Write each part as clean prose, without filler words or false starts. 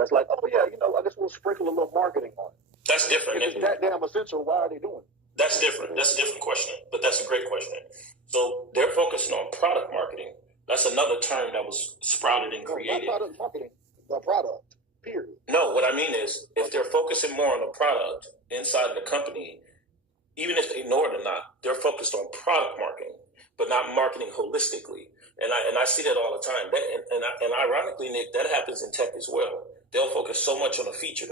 that's like, oh yeah, I guess we'll sprinkle a little marketing on it. That's different. If it's that damn essential, why are they doing it? That's different. That's a different question, but that's a great question. So they're focusing on product marketing. That's another term that was sprouted and created. Not product marketing, the product, period. No, what I mean is, if they're focusing more on the product inside the company, even if they know it or not, they're focused on product marketing, but not marketing holistically. And I see that all the time. And ironically, Nick, that happens in tech as well. They'll focus so much on the feature.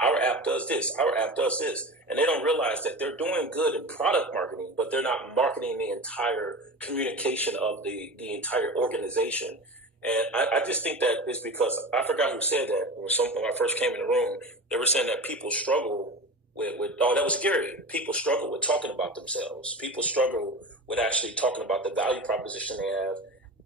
Our app does this. Our app does this. And they don't realize that they're doing good in product marketing, but they're not marketing the entire communication of the entire organization. And I just think that it's because, I forgot who said that when I first came in the room. They were saying that people struggle with that was Gary. People struggle with talking about themselves. People struggle with actually talking about the value proposition they have.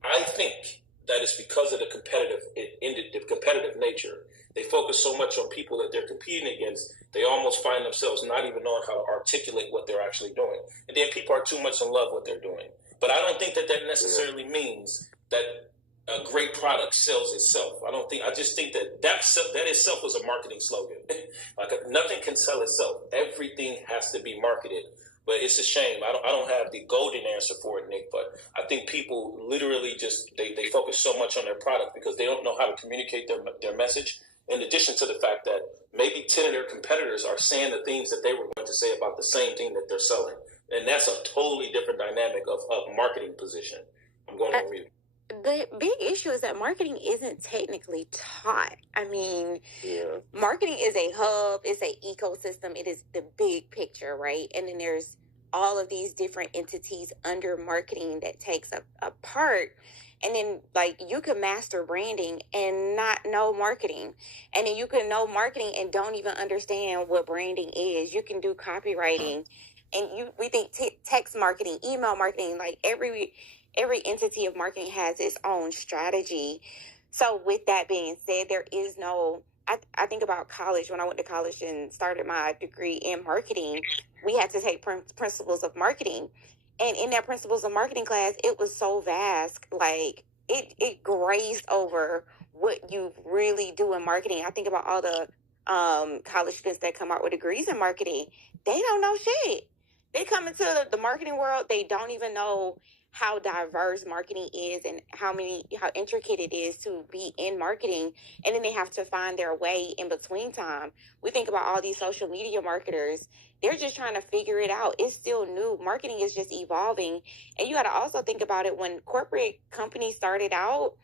I think that it's because of the competitive nature. They focus so much on people that they're competing against, they almost find themselves not even knowing how to articulate what they're actually doing. And then people are too much in love with what they're doing. But I don't think that necessarily means that a great product sells itself. I just think that itself was a marketing slogan. Like, nothing can sell itself. Everything has to be marketed. But it's a shame. I don't have the golden answer for it, Nick. But I think people literally just they focus so much on their product because they don't know how to communicate their message. In addition to the fact that maybe 10 of their competitors are saying the things that they were going to say about the same thing that they're selling, and that's a totally different dynamic of marketing position. I'm going on mute. The big issue is that marketing isn't technically taught. I mean, marketing is a hub, it's an ecosystem, it is the big picture, right? And then there's all of these different entities under marketing that takes a part. And then, like, you can master branding and not know marketing. And then you can know marketing and don't even understand what branding is. You can do copywriting. And we think text marketing, email marketing, like every entity of marketing has its own strategy. So with that being said, there is no, I think about college. When I went to college and started my degree in marketing, we had to take principles of marketing. And in that principles of marketing class, it was so vast. Like, it grazed over what you really do in marketing. I think about all the college students that come out with degrees in marketing. They don't know shit. They come into the marketing world, they don't even know how diverse marketing is and how intricate it is to be in marketing. And then they have to find their way in between time. We think about all these social media marketers. They're just trying to figure it out. It's still new. Marketing is just evolving. And you got to also think about it. When corporate companies started out,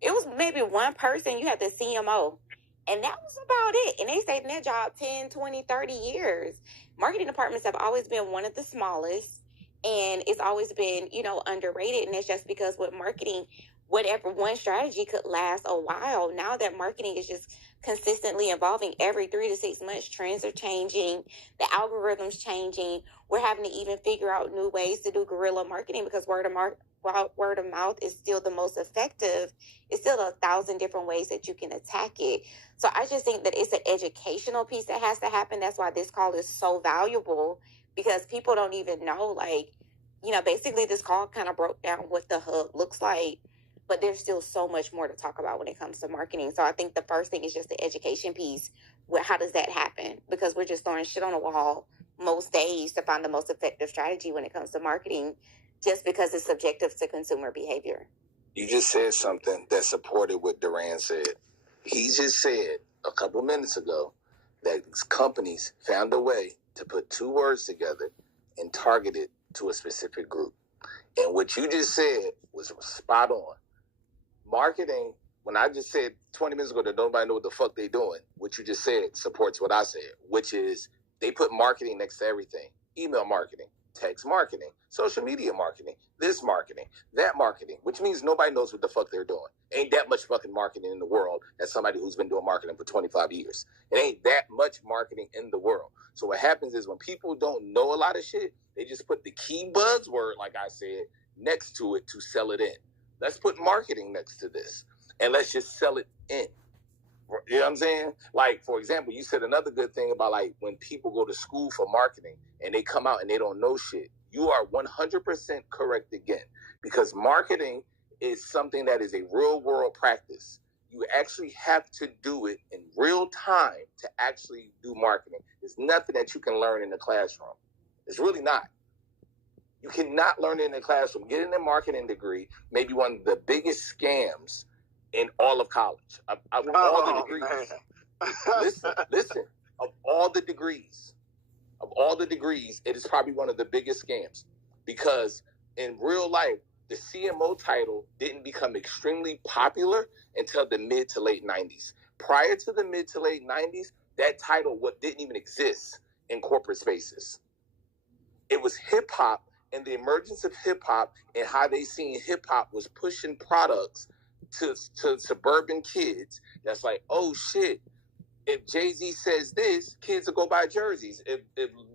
it was maybe one person. You had the CMO. And that was about it. And they stayed in their job 10, 20, 30 years. Marketing departments have always been one of the smallest. And it's always been, underrated. And it's just because with marketing, whatever one strategy could last a while. Now that marketing is just consistently evolving every 3 to 6 months, trends are changing, the algorithm's changing. We're having to even figure out new ways to do guerrilla marketing because word of mouth is still the most effective. It's still 1,000 different ways that you can attack it. So I just think that it's an educational piece that has to happen. That's why this call is so valuable, because people don't even know, basically this call kind of broke down what the hub looks like, but there's still so much more to talk about when it comes to marketing. So I think the first thing is just the education piece. How does that happen? Because we're just throwing shit on the wall most days to find the most effective strategy when it comes to marketing, just because it's subjective to consumer behavior. You just said something that supported what Duran said. He just said a couple minutes ago that companies found a way to put 2 words together and target it to a specific group. And what you just said was spot on. Marketing, when I just said 20 minutes ago that nobody know what the fuck they doing, what you just said supports what I said, which is they put marketing next to everything. Email marketing, text marketing, social media marketing, this marketing, that marketing, which means nobody knows what the fuck they're doing. Ain't that much fucking marketing in the world as somebody who's been doing marketing for 25 years. It ain't that much marketing in the world. So what happens is when people don't know a lot of shit, they just put the key buzzword, like I said, next to it to sell it in. Let's put marketing next to this and let's just sell it in. You know what I'm saying? Like, for example, you said another good thing about like when people go to school for marketing and they come out and they don't know shit. You are 100% correct again, because marketing is something that is a real world practice. You actually have to do it in real time to actually do marketing. There's nothing that you can learn in the classroom. It's really not. You cannot learn it in the classroom. Getting a marketing degree may be one of the biggest scams in all of college. Of all the degrees. Listen. Of all the degrees, it is probably one of the biggest scams, because in real life, the CMO title didn't become extremely popular until the mid to late 90s. Prior to the mid to late 90s, that title didn't even exist in corporate spaces. It was hip hop and the emergence of hip hop and how they seen hip hop was pushing products to suburban kids. That's like, oh shit. If Jay-Z says this, kids will go buy jerseys. If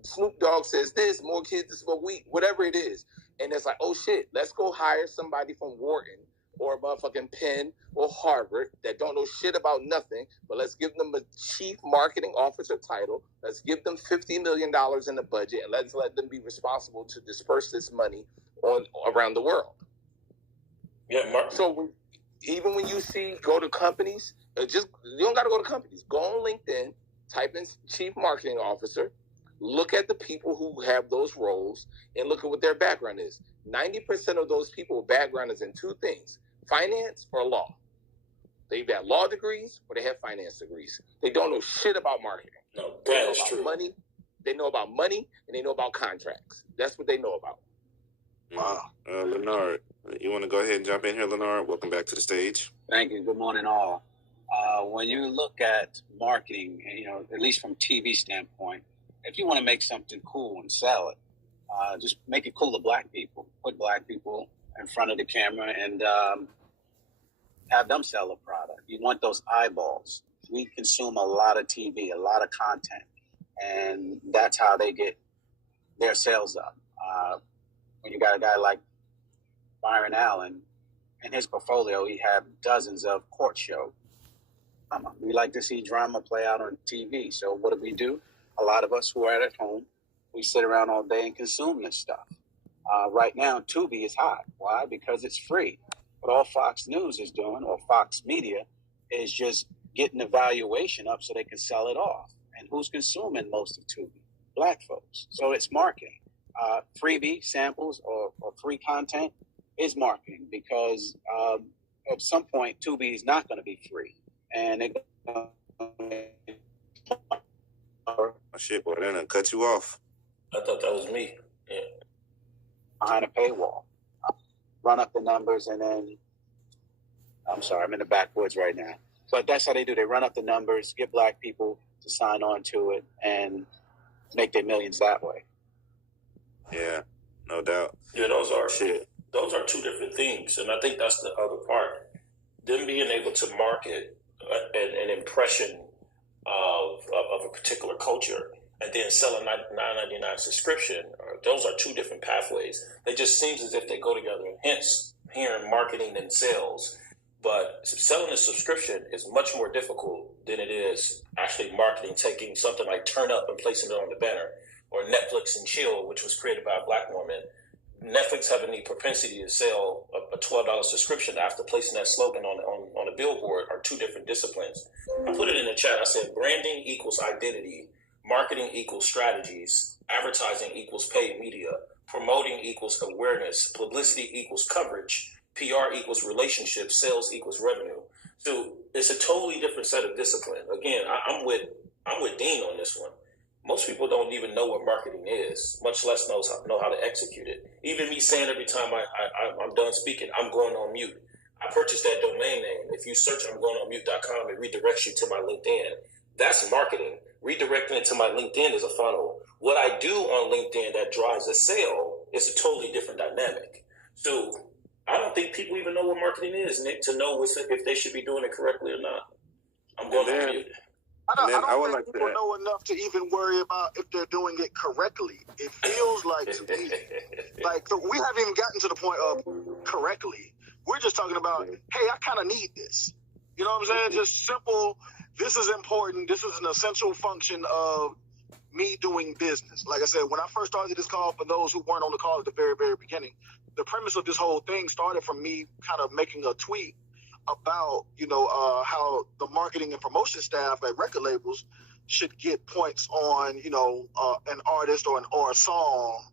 Snoop Dogg says this, more kids will smoke weed, whatever it is. And it's like, oh shit, let's go hire somebody from Wharton or motherfucking Penn or Harvard that don't know shit about nothing, but let's give them a chief marketing officer title. Let's give them $50 million in the budget, and let's let them be responsible to disperse this money around the world. Yeah, Mark. So even when you go to companies, you don't got to go to companies. Go on LinkedIn, type in chief marketing officer, look at the people who have those roles, and look at what their background is. 90% of those people, background is in two things: finance or law. They've got law degrees or they have finance degrees. They don't know shit about marketing. No, They that know is about true. money. They know about money, and they know about contracts. That's what they know about. Wow. Leonard, you want to go ahead and jump in here, Leonard? Welcome back to the stage. Thank you. Good morning, all. When you look at marketing, at least from TV standpoint, if you want to make something cool and sell it, just make it cool to black people. Put black people in front of the camera and have them sell a product. You want those eyeballs. We consume a lot of TV, a lot of content, and that's how they get their sales up. When you got a guy like Byron Allen, in his portfolio, he had dozens of court shows. We like to see drama play out on TV. So what do? A lot of us who are at home, we sit around all day and consume this stuff. Right now, Tubi is hot. Why? Because it's free. But all Fox News is doing, or Fox Media, is just getting the valuation up so they can sell it off. And who's consuming most of Tubi? Black folks. So it's marketing. Freebie samples or free content is marketing, because at some point Tubi is not going to be free, and Oh shit, boy, they're gonna cut you off. I thought that was me. Yeah. behind a paywall, run up the numbers, and then I'm sorry, I'm in the backwoods right now, but that's how they do. They run up the numbers, get black people to sign on to it, and make their millions that way. Yeah, no doubt. Yeah, those are two different things, and I think that's the other part. Them being able to market an impression of a particular culture, and then sell a $9.99 subscription. Those are two different pathways. They just seems as if they go together. Hence, hearing marketing and sales, but selling a subscription is much more difficult than it is actually marketing, taking something like Turn Up and placing it on the banner, or Netflix and Chill, which was created by a black woman. Netflix having the propensity to sell a $12 subscription after placing that slogan on a billboard are two different disciplines. I put it in the chat. I said branding equals identity, marketing equals strategies, advertising equals paid media, promoting equals awareness, publicity equals coverage, PR equals relationships, sales equals revenue. So it's a totally different set of discipline. Again, I'm with Dean on this one. Most people don't even know what marketing is, much less know how to execute it. Even me saying every time I'm done speaking, I'm going on mute. I purchased that domain name. If you search I'mGoingOnMute.com, it redirects you to my LinkedIn. That's marketing. Redirecting it to my LinkedIn is a funnel. What I do on LinkedIn that drives a sale is a totally different dynamic. So I don't think people even know what marketing is, Nick, to know if they should be doing it correctly or not. I'm going on mute. I don't think people know enough to even worry about if they're doing it correctly. It feels like to me, so we haven't even gotten to the point of correctly. We're just talking about, hey, I kind of need this. You know what I'm saying? Just simple, this is important. This is an essential function of me doing business. Like I said, when I first started this call, for those who weren't on the call at the very, very beginning, the premise of this whole thing started from me kind of making a tweet about, how the marketing and promotion staff at record labels should get points on, an artist or a song,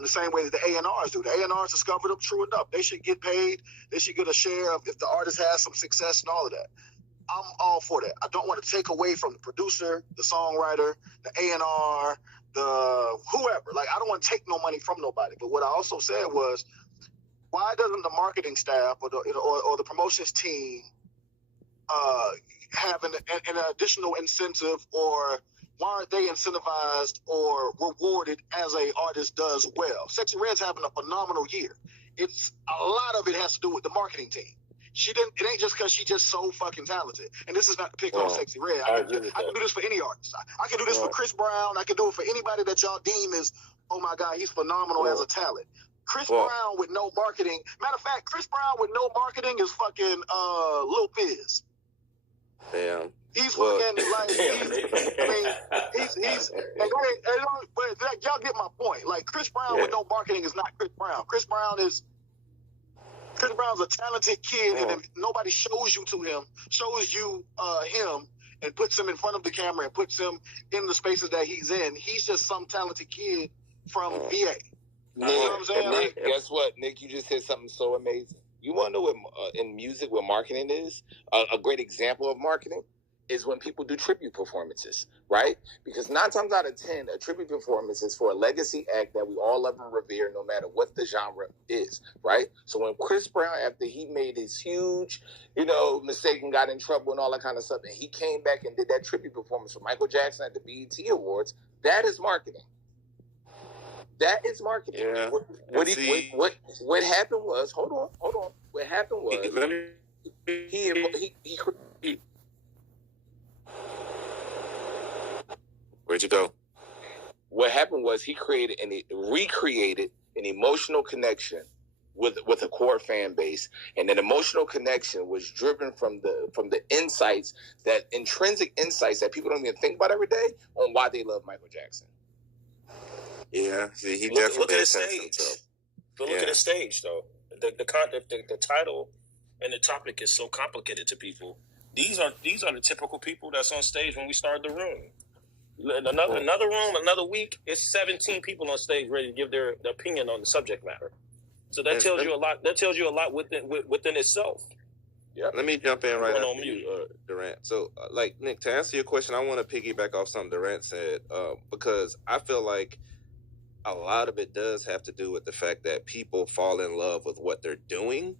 the same way that the A&Rs do. The A&Rs discovered them, true enough. They should get paid. They should get a share of if the artist has some success and all of that. I'm all for that. I don't want to take away from the producer, the songwriter, the A&R, the whoever. Like, I don't want to take no money from nobody. But what I also said was, why doesn't the marketing staff or the promotions team have an additional incentive, or why aren't they incentivized or rewarded as a artist does well? Sexy Red's having a phenomenal year. It's a lot of it has to do with the marketing team. It ain't just because she's just so fucking talented. And this is not to pick on Sexy Red. I can do this for any artist. I can do this for Chris Brown. I can do it for anybody that y'all deem is, oh my God, he's phenomenal as a talent. Chris Brown with no marketing. Matter of fact, Chris Brown with no marketing is fucking Lil Fizz. Damn. He's fucking like he's but y'all get my point. Like, Chris Brown with no marketing is not Chris Brown. Chris Brown's a talented kid, and if nobody shows you him and puts him in front of the camera and puts him in the spaces that he's in, he's just some talented kid from VA. Nick, you know what I'm saying? Nick, guess what? Nick, you just said something so amazing. You want to know what in music what marketing is? A great example of marketing is when people do tribute performances, right? Because 9 times out of 10, a tribute performance is for a legacy act that we all love and revere, no matter what the genre is, right? So when Chris Brown, after he made his huge, mistake and got in trouble and all that kind of stuff, and he came back and did that tribute performance for Michael Jackson at the BET Awards, that is marketing. That is marketing. Yeah. What happened was, hold on. What happened was he Where'd you go? What happened was he recreated an emotional connection with a core fan base, and that emotional connection was driven from the insights, that intrinsic insights that people don't even think about every day on why they love Michael Jackson. Yeah, see, he definitely look at his stage. But look at his stage, though. The title and the topic is so complicated to people. These are the typical people that's on stage when we start the room. Another room, another week, it's 17 people on stage ready to give their opinion on the subject matter. So that tells you a lot. That tells you a lot within itself. Yeah. Let me jump in right after you, Durant. So, Nick, to answer your question, I want to piggyback off something Durant said, because I feel like a lot of it does have to do with the fact that people fall in love with what they're doing.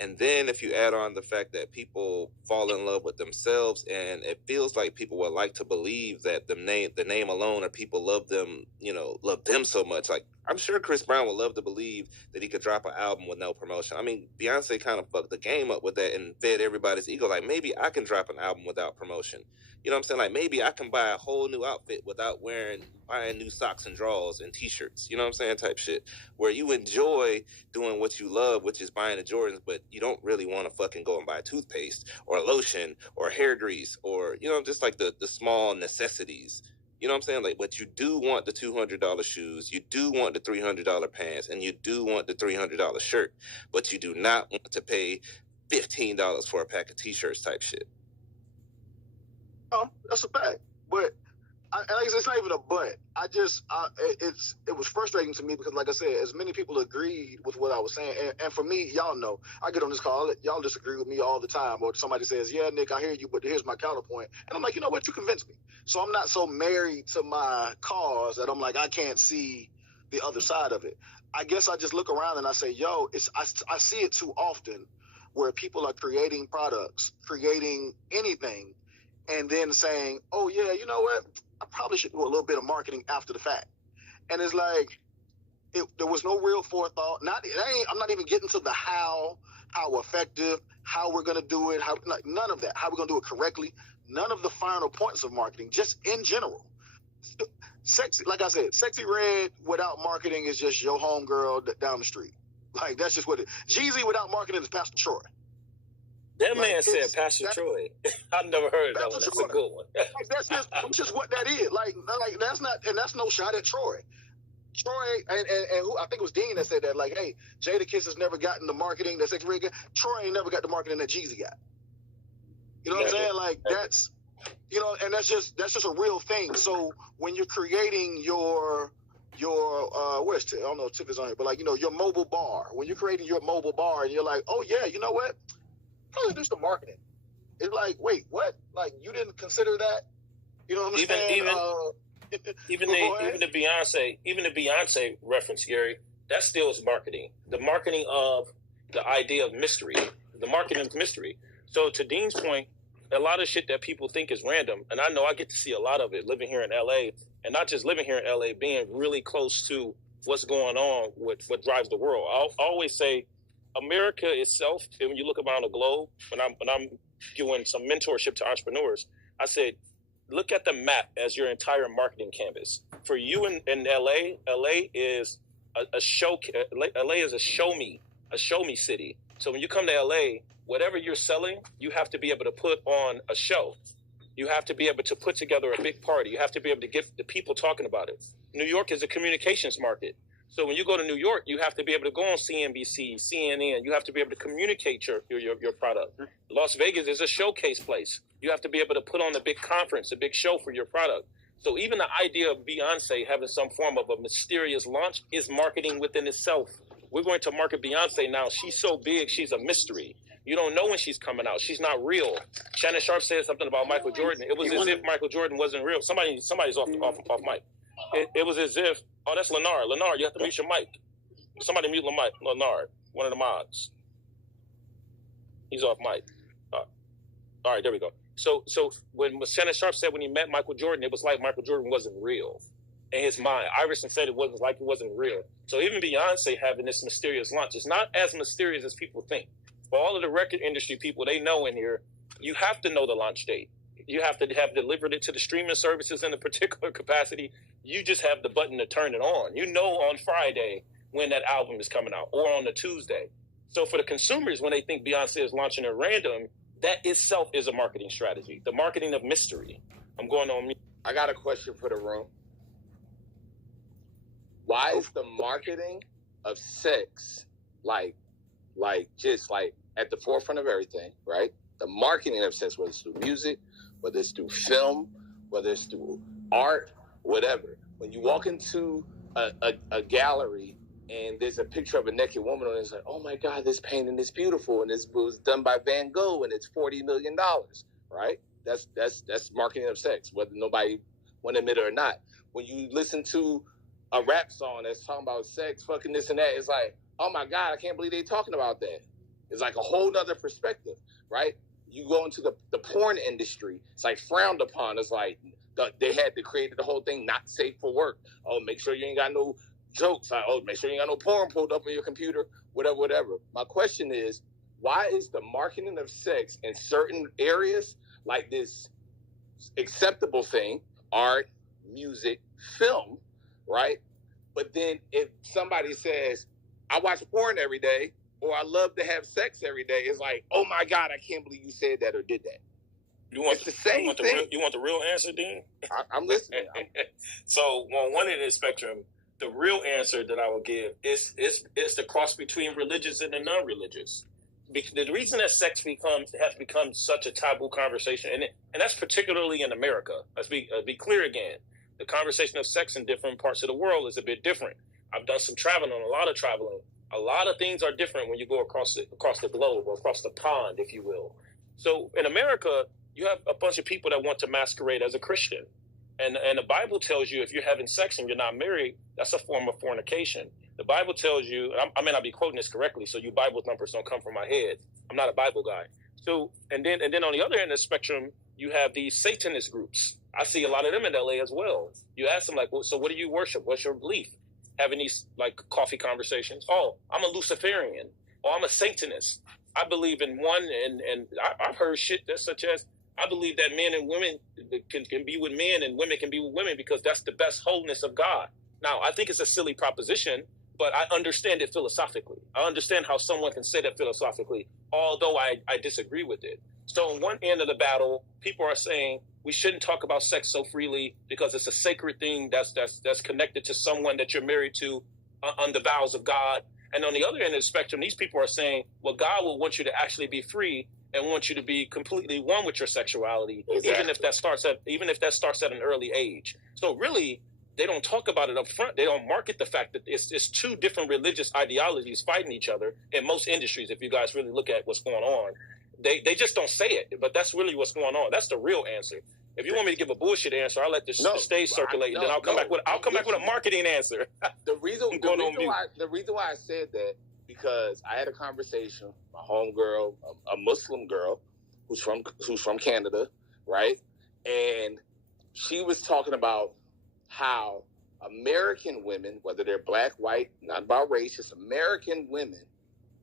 And then if you add on the fact that people fall in love with themselves, and it feels like people would like to believe that the name alone, or people love them so much. Like, I'm sure Chris Brown would love to believe that he could drop an album with no promotion. I mean, Beyonce kind of fucked the game up with that and fed everybody's ego. Like, maybe I can drop an album without promotion. You know what I'm saying? Like, maybe I can buy a whole new outfit without buying new socks and drawers and t-shirts. You know what I'm saying? Type shit. Where you enjoy doing what you love, which is buying the Jordans, but you don't really want to fucking go and buy toothpaste or lotion or hair grease or, just like the small necessities. You know what I'm saying? Like, but you do want the $200 shoes, you do want the $300 pants, and you do want the $300 shirt, but you do not want to pay $15 for a pack of t-shirts type shit. No, that's a fact. But it's not even a but. It was frustrating to me because, like I said, as many people agreed with what I was saying, and for me, y'all know, I get on this call, y'all disagree with me all the time, or somebody says, yeah, Nick, I hear you, but here's my counterpoint. And I'm like, you know what, you convinced me. So I'm not so married to my cause that I'm like, I can't see the other side of it. I guess I just look around and I say, yo, I see it too often where people are creating products, creating anything, and then saying, oh, yeah, you know what? I probably should do a little bit of marketing after the fact. And it's like, there was no real forethought. I'm not even getting to the how effective, how we're going to do it, none of that. How we're going to do it correctly. None of the final points of marketing, just in general. Sexy, like I said, Sexy Red without marketing is just your homegirl down the street. Like, that's just what it is. Jeezy without marketing is Pastor Troy. That man said Pastor Troy. I've never heard that one. That's a good one. That's just what that is. Like that's not, and that's no shot at Troy. Troy and who I think it was Dean that said that, like, hey, Jadakiss has never gotten the marketing that Sexy Red got. Troy ain't never got the marketing that Jeezy got. You know what I'm saying? Like, that's, you know, and that's just a real thing. So when you're creating your where's Tiff? I don't know if Tiff is on here, but like, you know, your mobile bar. When you're creating your mobile bar and you're like, oh yeah, you know what? Let's do some marketing. It's like, wait, what? Like, you didn't consider that? You know what I'm saying? Even the Beyonce reference, Gary, that still is marketing. The marketing of the idea of mystery. The marketing of mystery. So to Dean's point, a lot of shit that people think is random, and I know I get to see a lot of it living here in LA, and not just living here in LA, being really close to what's going on with what drives the world. I'll always say America itself, and when you look around the globe, when I'm doing some mentorship to entrepreneurs, I said, look at the map as your entire marketing canvas. For you in LA, LA is a show. LA is a show me city. So when you come to LA, whatever you're selling, you have to be able to put on a show. You have to be able to put together a big party. You have to be able to get the people talking about it. New York is a communications market. So when you go to New York, you have to be able to go on CNBC, CNN. You have to be able to communicate your product. Las Vegas is a showcase place. You have to be able to put on a big conference, a big show for your product. So even the idea of Beyonce having some form of a mysterious launch is marketing within itself. We're going to market Beyonce now. She's so big, she's a mystery. You don't know when she's coming out. She's not real. Shannon Sharp said something about Michael Jordan. It was as if Michael Jordan wasn't real. Somebody's off mic. It was as if, oh, that's Leonard. Leonard, you have to mute your mic. Somebody mute Leonard, one of the mods. He's off mic. All right, there we go. So when Shannon Sharp said when he met Michael Jordan, it was like Michael Jordan wasn't real in his mind. Iverson said it wasn't real. So even Beyonce having this mysterious launch, it's not as mysterious as people think. For all of the record industry people, they know in here, you have to know the launch date. You have to have delivered it to the streaming services in a particular capacity. You just have the button to turn it on. You know on Friday when that album is coming out or on a Tuesday. So for the consumers, when they think Beyonce is launching at random, that itself is a marketing strategy. The marketing of mystery. I'm going on mute. I got a question for the room. Why is the marketing of sex just at the forefront of everything, right? The marketing of sex, whether it's through music, whether it's through film, whether it's through art, whatever. When you walk into a gallery and there's a picture of a naked woman and it's like, oh my God, this painting is beautiful and this was done by Van Gogh and it's $40 million, right? That's marketing of sex, whether nobody want to admit it or not. When you listen to a rap song that's talking about sex, fucking this and that, it's like, oh my God, I can't believe they're talking about that. It's like a whole nother perspective, right? You go into the porn industry, it's like frowned upon. It's like they had to create the whole thing not safe for work. Oh, make sure you ain't got no jokes. Like, oh, make sure you ain't got no porn pulled up on your computer, whatever. My question is, why is the marketing of sex in certain areas like this acceptable thing, art, music, film, right? But then if somebody says, I watch porn every day, or I love to have sex every day, it's like, oh my God, I can't believe you said that or did that. It's the same thing. You want the real answer, Dean? I'm listening. So on one end of the spectrum, the real answer that I will give is the cross between religious and the non-religious. The reason that sex has become such a taboo conversation, and that's particularly in America. Let's be clear again. The conversation of sex in different parts of the world is a bit different. I've done some traveling, a lot of traveling. A lot of things are different when you go across the globe or across the pond, if you will. So in America, you have a bunch of people that want to masquerade as a Christian. And the Bible tells you if you're having sex and you're not married, that's a form of fornication. The Bible tells you, I may not be quoting this correctly, so you Bible thumpers don't come from my head. I'm not a Bible guy. So and then on the other end of the spectrum, you have these Satanist groups. I see a lot of them in LA as well. You ask them, like, well, so what do you worship? What's your belief? Having these like coffee conversations. Oh, I'm a Luciferian. Oh, I'm a Satanist. I believe in one, and I've heard shit that's such as I believe that men and women can be with men and women can be with women because that's the best wholeness of God. Now, I think it's a silly proposition, but I understand it philosophically. I understand how someone can say that philosophically, although I disagree with it. So on one end of the battle, people are saying we shouldn't talk about sex so freely because it's a sacred thing that's connected to someone that you're married to under vows of God. And on the other end of the spectrum, these people are saying, well, God will want you to actually be free and want you to be completely one with your sexuality, even if that starts at an early age. So really, they don't talk about it up front. They don't market the fact that it's two different religious ideologies fighting each other in most industries. If you guys really look at what's going on, they just don't say it, but that's really what's going on. That's the real answer. If you want me to give a bullshit answer, I'll let the stage circulate, and then I'll come back with a marketing answer. The reason why I said that, because I had a conversation with my homegirl, a Muslim girl who's from Canada, right? And she was talking about how American women, whether they're black, white, not about race, just American women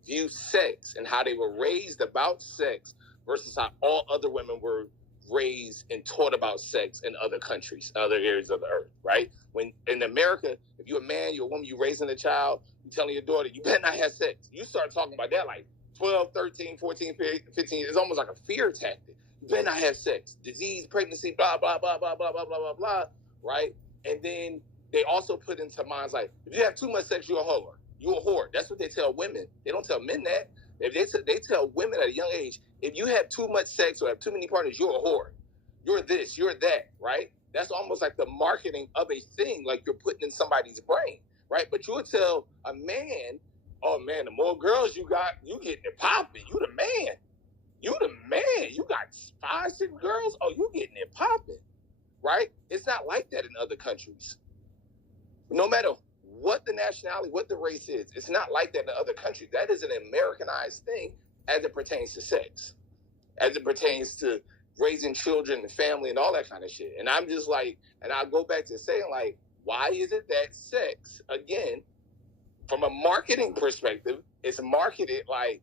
view sex and how they were raised about sex versus how all other women were raised and taught about sex in other countries, other areas of the earth, right? When in America, if you're a man, you're a woman, you're raising a child, you're telling your daughter, you better not have sex. You start talking about that like 12, 13, 14, 15. It's almost like a fear tactic. You better not have sex. Disease, pregnancy, blah, blah, blah, blah, blah, blah, blah, blah, blah, right? And then they also put into minds like, if you have too much sex, you're a whore. You're a whore. That's what they tell women. They don't tell men that. If they tell women at a young age, if you have too much sex or have too many partners, you're a whore. You're this, you're that, right? That's almost like the marketing of a thing, like you're putting in somebody's brain, right? But you would tell a man, oh man, the more girls you got, you getting it popping. You the man. You the man. You got 5, 6 girls. Oh, you getting it popping, right? It's not like that in other countries. No matter what the nationality, what the race is, it's not like that in other countries. That is an Americanized thing as it pertains to sex, as it pertains to raising children and family and all that kind of shit. And I'm just like, and I'll go back to saying like, why is it that sex, again, from a marketing perspective, it's marketed like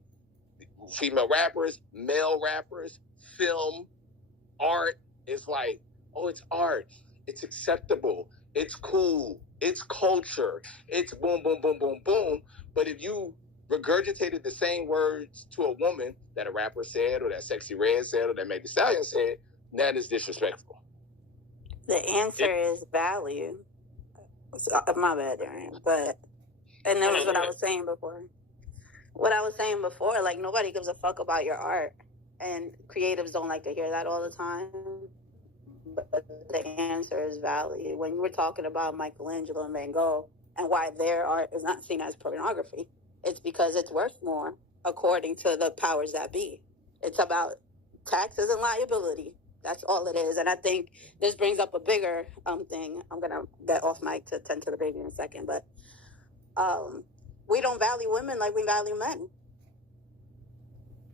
female rappers, male rappers, film, art. It's like, oh, it's art. It's acceptable. It's cool. It's culture. It's boom, boom, boom, boom, boom. But if you regurgitated the same words to a woman that a rapper said, or that Sexy Red said, or that Meg Thee Stallion said, that is disrespectful. The answer is value. My bad, Darren. But, and that was what I was saying before. What I was saying before, like, nobody gives a fuck about your art. And creatives don't like to hear that all the time. But the answer is value. When you were talking about Michelangelo and Van Gogh and why their art is not seen as pornography, it's because it's worth more according to the powers that be. It's about taxes and liability. That's all it is. And I think this brings up a bigger thing. I'm going to get off mic to tend to the baby in a second. But we don't value women like we value men.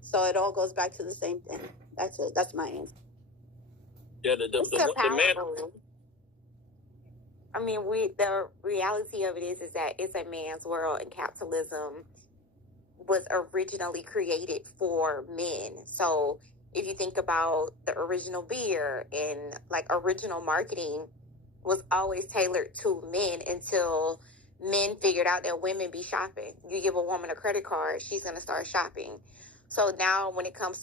So it all goes back to the same thing. That's it. That's my answer. Yeah, the man. I mean, the reality of it is that it's a man's world, and capitalism was originally created for men. So if you think about the original beer and like original marketing was always tailored to men until men figured out that women be shopping. You give a woman a credit card, she's going to start shopping. So now when it comes